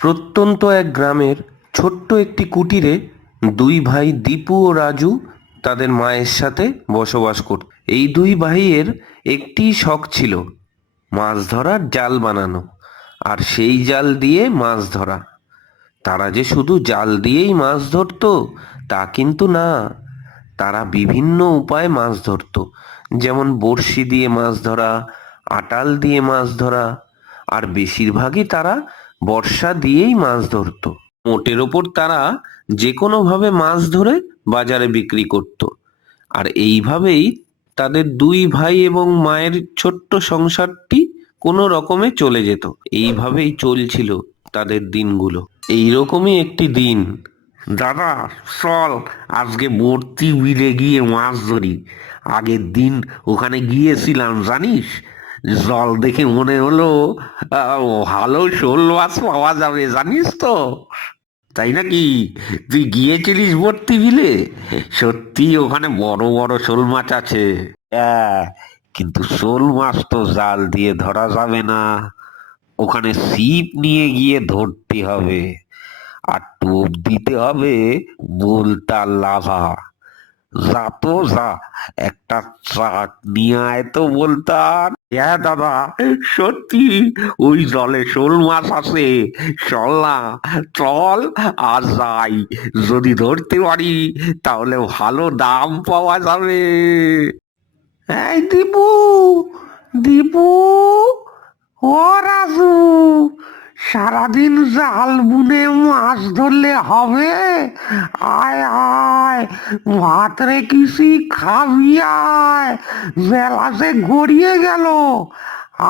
প্রত্যন্ত এক গ্রামের ছোট্ট একটি কুটিরে দুই ভাই দীপু ও রাজু তাদের মায়ের সাথে বসবাস করত। এই দুই ভাইয়ের একটিই শখ ছিল, মাছ ধরার জাল বানানো আর সেই জাল দিয়ে মাছ ধরা। তারা যে শুধু জাল দিয়েই মাছ ধরতো তা কিন্তু না, তারা বিভিন্ন উপায়ে মাছ ধরতো। যেমন বড়শি দিয়ে মাছ ধরা, আটাল দিয়ে মাছ ধরা, আর বেশিরভাগই তারা বর্ষা দিয়েই মাছ ধরতো। মোটের ওপর তারা যে কোনোভাবে মাছ ধরে বাজারে বিক্রি করত। আর এইভাবেই তাদের দুই ভাই এবং মায়ের ছোট্ট সংসারটি কোনো রকমে চলে যেত। এইভাবেই চলছিল তাদের দিনগুলো। এইরকমই একটি দিন, দাদা, চল আজকে ভর্তি বিলে গিয়ে মাছ ধরি। আগের দিন ওখানে গিয়েছিলাম জানিস, জল দেখে মনে হলো ভালো শোল মাছ পাওয়া যাবে, জানিস তো। তাই নাকি? তুই গিয়েছিলিস ভর্তি বিলে? সত্যি ওখানে বড় বড় শোল মাছ আছে। হ্যাঁ, কিন্তু শোল মাছ তো জাল দিয়ে ধরা যাবে না, ওখানে ছিপ নিয়ে গিয়ে ধরতে হবে। আর টোপ দিতে হবে বোলতা লাভা। যা তো যা, একটা ট্রাক নিয়ে আয় তো বলতার। হ্যাঁ দাদা, সত্যি ওই জলে শোল মাছ আছে। চল না, চল আর যাই। যদি ধরতে পারি তাহলে ভালো দাম পাওয়া যাবে। এই দীপু, দীপু, ও রাজু, সারাদিন জাল বুনে মাছ ধরলে হবে? আয় আয়, ভাত রেখেছি, খাবি আয়। বেলা যে গড়িয়ে গেল,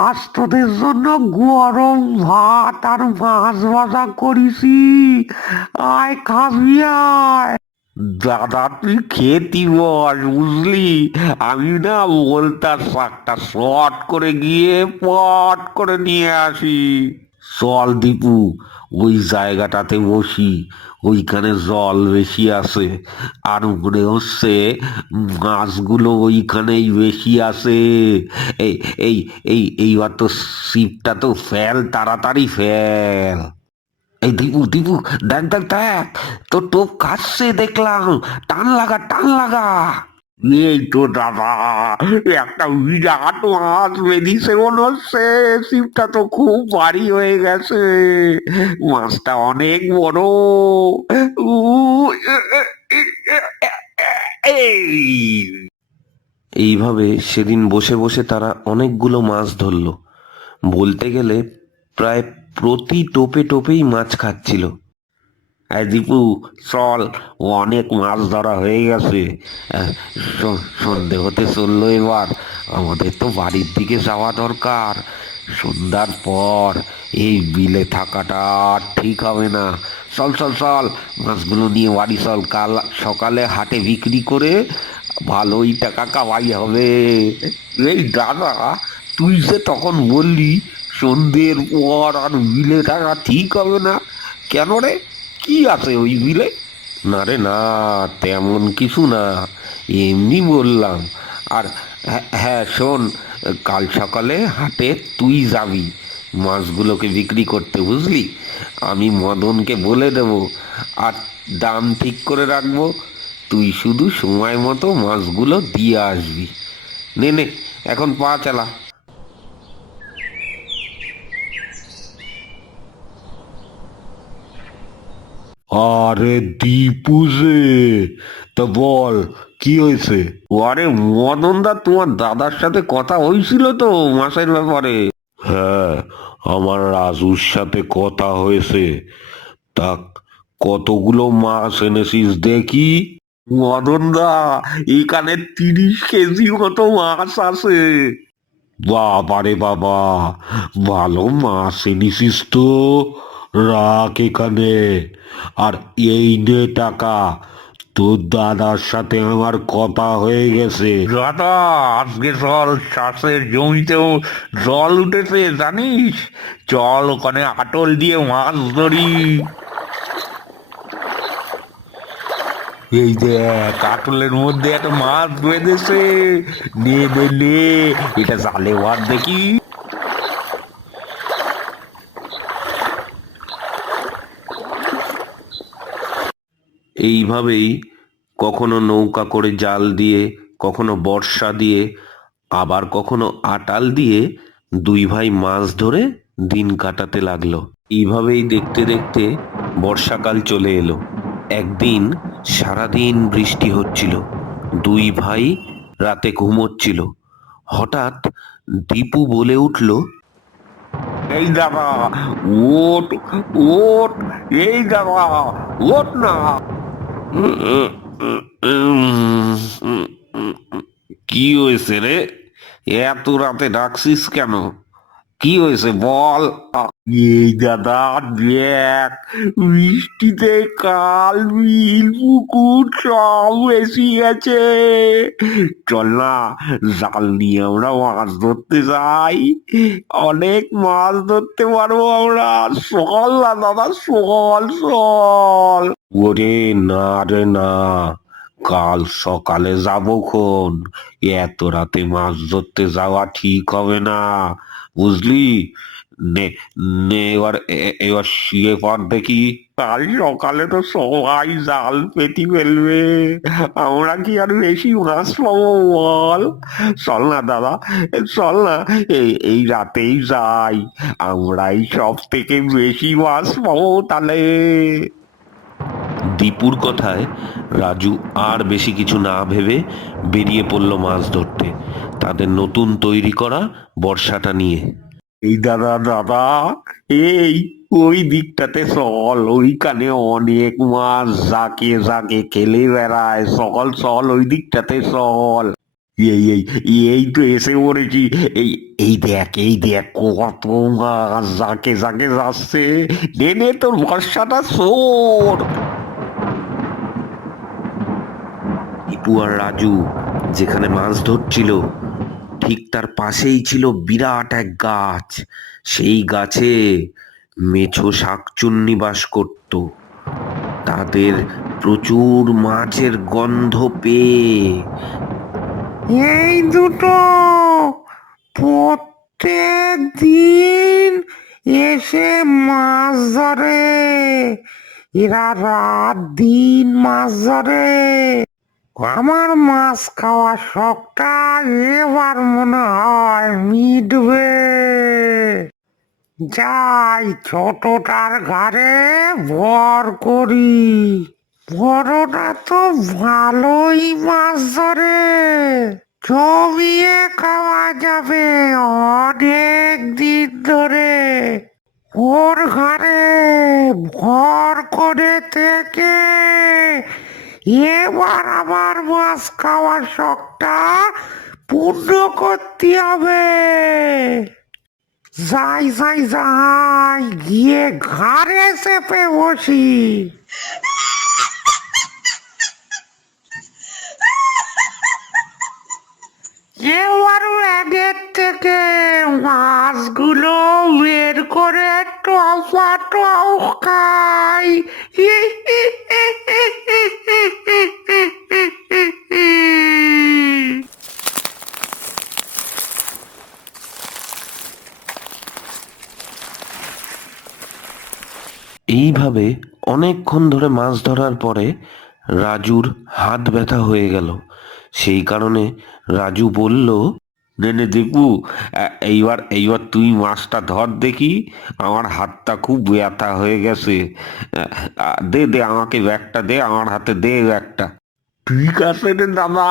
আজ তোদের জন্য গরম ভাত আর মাছ ভাজা করেছি। আয় খাবি আয়। দাদা, তুই খেতি বস, বুঝলি? আমি না বলতার শাকটা শর্ট করে গিয়ে পট করে নিয়ে আসি। চল দীপু, ওই জায়গাটাতে বসি, ওইখানে জল বেশি আছে। আর মনে হচ্ছে মাছগুলো ওইখানেই বেশি আছে। এই এই এইবার তো ছিপটা তো ফেল, তাড়াতাড়ি ফেল। এই দীপু, দীপু, দেখ দেখ দেখ, তোর টোপ কাটছে দেখলাম। টান লাগা, টান লাগা। এই তো দাদা, একটা বিরাট মাছ বেরিয়েছে মনে হচ্ছে। ছিপটা তো খুব ভারী হয়ে গেছে, মাছটা অনেক বড়। উ, এ, এ, এ, এ, এই এইভাবে সেদিন বসে বসে তারা অনেকগুলো মাছ ধরলো। বলতে গেলে প্রায় প্রতি টোপে টোপেই মাছ খাচ্ছিল। এই দীপু, চল, অনেক মাছ ধরা হয়ে গেছে। সন্ধে হতে চললো, এবার আমাদের তো বাড়ির দিকে যাওয়া দরকার। সন্ধ্যার পর এই বিলে থাকাটা আর ঠিক হবে না। চল চল চল, মাছগুলো নিয়ে বাড়ি চল। কাল সকালে হাটে বিক্রি করে ভালোই টাকা কামাই হবে। এই দাদা, তুই যে তখন বললি সন্ধ্যের পর আর বিলে থাকা ঠিক হবে না, কেন রে? কি আছে ওই বিলে? না রে না, তেমন কিছু না, এমনি বললাম। আর হ্যাঁ হ্যাঁ, শোন, কাল সকালে হাটে তুই যাবি মাছগুলোকে বিক্রি করতে, বুঝলি? আমি মদনকে বলে দেব, আর দাম ঠিক করে রাখবো। তুই শুধু সময় মতো মাছগুলো দিয়ে আসবি। নে নে, এখন পা চালা। আরে দীপু যে, তা বল, কি হয়েছে? আরে মদন দা, তোমার দাদার সাথে কথা হয়েছিল তো মাছের ব্যাপারে? হ্যাঁ, আমার রাজুর সাথে কথা হয়েছে। তা কতগুলো মাছ এনেছিস দেখি? মদন দা, এখানে 30 কেজি মতো মাছ আছে। বাবারে বাবা, ভালো মাছ এনেছিস তো। রাখ এখানে, আর এই নে টাকা। তোর দাদার সাথে আমার কথা হয়ে গেছে। দাদা, আজকে চল, চাষের জমিতেও জল উঠেছে জানিস। চল ওখানে আটল দিয়ে মাছ ধরি। এই দেখ, আটলের মধ্যে একটা মাছ বেঁধেছে। নে নে নে, এটা জালে মাছ দেখি। এইভাবেই কখনো নৌকা করে জাল দিয়ে, কখনো বর্ষা দিয়ে, আবার কখনো আটাল দিয়ে দুই ভাই মাছ ধরে দিন কাটাতে লাগলো। এইভাবেই দেখতে দেখতে বর্ষাকাল চলে এলো। একদিন সারাদিন বৃষ্টি হচ্ছিল। দুই ভাই রাতে ঘুমোচ্ছিল। হঠাৎ দীপু বলে উঠল, এই দাদা, ওট ওট, এই দাদা, ওট না। "উম, উম, উম, উম, উম, কি হয়েছে রে? এত রাতে ডাকছিস কেন? কি হয়েছে বল?" এই দাদা, দেখ, বৃষ্টিতে কাল বিল পুকুর সব এসে গেছে। চল না, জাল নিয়ে আমরা মাছ ধরতে যাই। অনেক মাছ ধরতে পারবো আমরা। চল না দাদা, চল চল। ওরে না রে না, কাল সকালে যাবো খন। এত রাতে মাছ ধরতে যাওয়া ঠিক হবে না, বুঝলি? নে, নে এবার এবার শুয়ে পড় দেখি। কাল সকালে তো সবাই জাল পেতি ফেলবে, আমরা কি আর বেশি মাছ পাবো বল? চল না দাদা, চল না, এই রাতেই যাই। আমরাই সব থেকে বেশি মাছ পাবো তাহলে। দীপুর কথায় রাজু আর বেশি কিছু না ভেবে বেরিয়ে পড়ল মাছ ধরতে, তাদের নতুন তৈরি করা বর্ষাটা নিয়ে। এই দাদা দাদা, এই ওই দিকটাতে চল, ওইখানে অনেক মাছ জাকে জাকে খেলে বেড়ায়। চল চল, ওই দিকটাতে চল। এই এই এই তো এসে পড়েছি। এই এই দেখ কত মাছ জাকে জাকে যাচ্ছে। নে নে, তোর ভরসাটা শোন। দীপু আর রাজু যেখানে মাছ ধরছিল ঠিক তার পাশেই ছিল বিরাট এক গাছ। সেই গাছে মেছো শাকচুন্নি বাস করত। তাদের প্রচুর মাছের গন্ধ পেয়ে এই দুটো প্রত্যেক দিন এসে মাছ ধরে। এরা রাত দিন মাছ ধরে। আমার মাছ খাওয়ার শখটা এবার মনে হয় মিটবে। যাই, ছোটটার ঘাড়ে ভর করি। বড়টা তো ভালোই মাছ ধরে, জমিয়ে খাওয়া যাবে অনেক দিন ধরে। ওর ঘাড়ে ভর করে থেকে এবার আমার মাছ খাওয়ার শখটা পূর্ণ করতে হবে। যাই যাই যাই, গিয়ে ঘাড়ে চেপে বসি। এবার ব্যাগের থেকে মাছগুলো বের করে টপা টপ খাই। এইভাবে অনেকক্ষণ ধরে মাছ ধরার পরে রাজুর হাত ব্যথা হয়ে গেল। সেই কারণে রাজু বলল, নে নে দীপু, এইবার এইবার তুই মাছটা ধর দেখি। আমার হাতটা খুব ব্যথা হয়ে গেছে। দে দে, আমাকে ব্যাগটা দে, আমার হাতে দে ব্যাগটা। ঠিক আছে রে দাদা,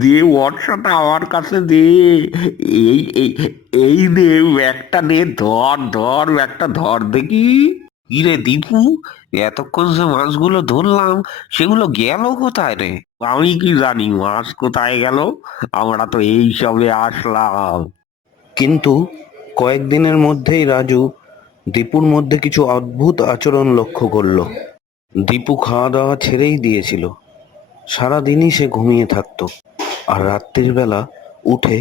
দে, বর্ষাটা আমার কাছে দে। এই এই এই নে ব্যাগটা, নে, ধর ধর ব্যাগটা ধর দেখি। কিরে দীপু, এতক্ষণ যে মাছগুলো ধরলাম সেগুলো গেল কোথায় রে? আমি কি জানি মাছ কোথায় গেল, আমরা তো এই সবে আসলাম। কিন্তু কয়েকদিনের মধ্যেই রাজু দীপুর মধ্যে কিছু অদ্ভুত আচরণ লক্ষ্য করলো। দীপু খাওয়া দাওয়া ছেড়েই দিয়েছিল। সারাদিনই সে ঘুমিয়ে থাকতো, আর রাত্রির বেলা উঠে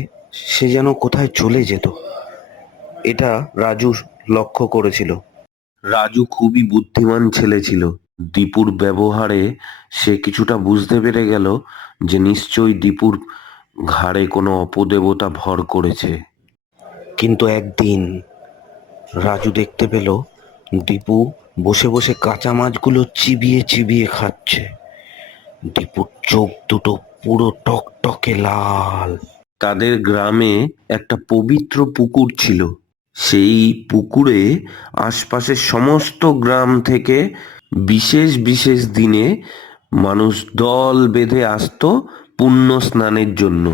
সে যেন কোথায় চলে যেত। এটা রাজু লক্ষ্য করেছিল। রাজু খুবই বুদ্ধিমান ছেলে ছিল। দীপুর ব্যবহারে সে কিছুটা বুঝতে পেরে গেল যে নিশ্চয়ই দীপুর ঘাড়ে কোনো অপদেবতা ভর করেছে। কিন্তু একদিন রাজু দেখতে পেল দীপু বসে বসে কাঁচা মাছগুলো চিবিয়ে চিবিয়ে খাচ্ছে। দীপুর চোখ দুটো পুরো টকটকে লাল। তাদের গ্রামে একটা পবিত্র পুকুর ছিল। সেই পুকুরে আশপাশের সমস্ত গ্রাম থেকে বিশেষ বিশেষ দিনে মানুষ দল বেঁধে আসতো পুণ্য স্নানের জন্য।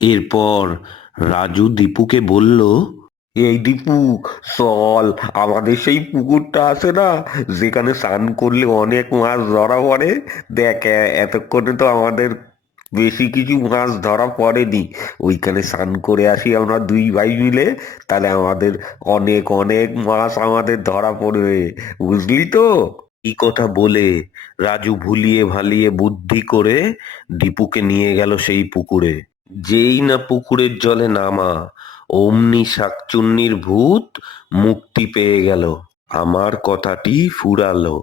এরপর রাজু দীপুকে বলল, এই দীপু, চল আমাদের সেই পুকুরটা আছে না, যেখানে স্নান করলে অনেক মাছ ধরা পড়ে। দেখ, এতক্ষণে তো আমাদের বেশি কিছু মাছ ধরা পড়েনি। ওইখানে স্নান করে আসি আমরা দুই ভাই মিলে, তাহলে আমাদের অনেক অনেক মাছ আমাদের ধরা পড়বে, বুঝলি তো? এই কথা বলে রাজু ভুলিয়ে ভালিয়ে বুদ্ধি করে দীপুকে নিয়ে গেল সেই পুকুরে। যেই না পুকুরের জলে নামা, অমনি শাকচুন্নির ভূত মুক্তি পেয়ে গেল। আমার কথাটি ফুরালো,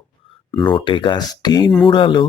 নোটে গাছটি মুড়ালো।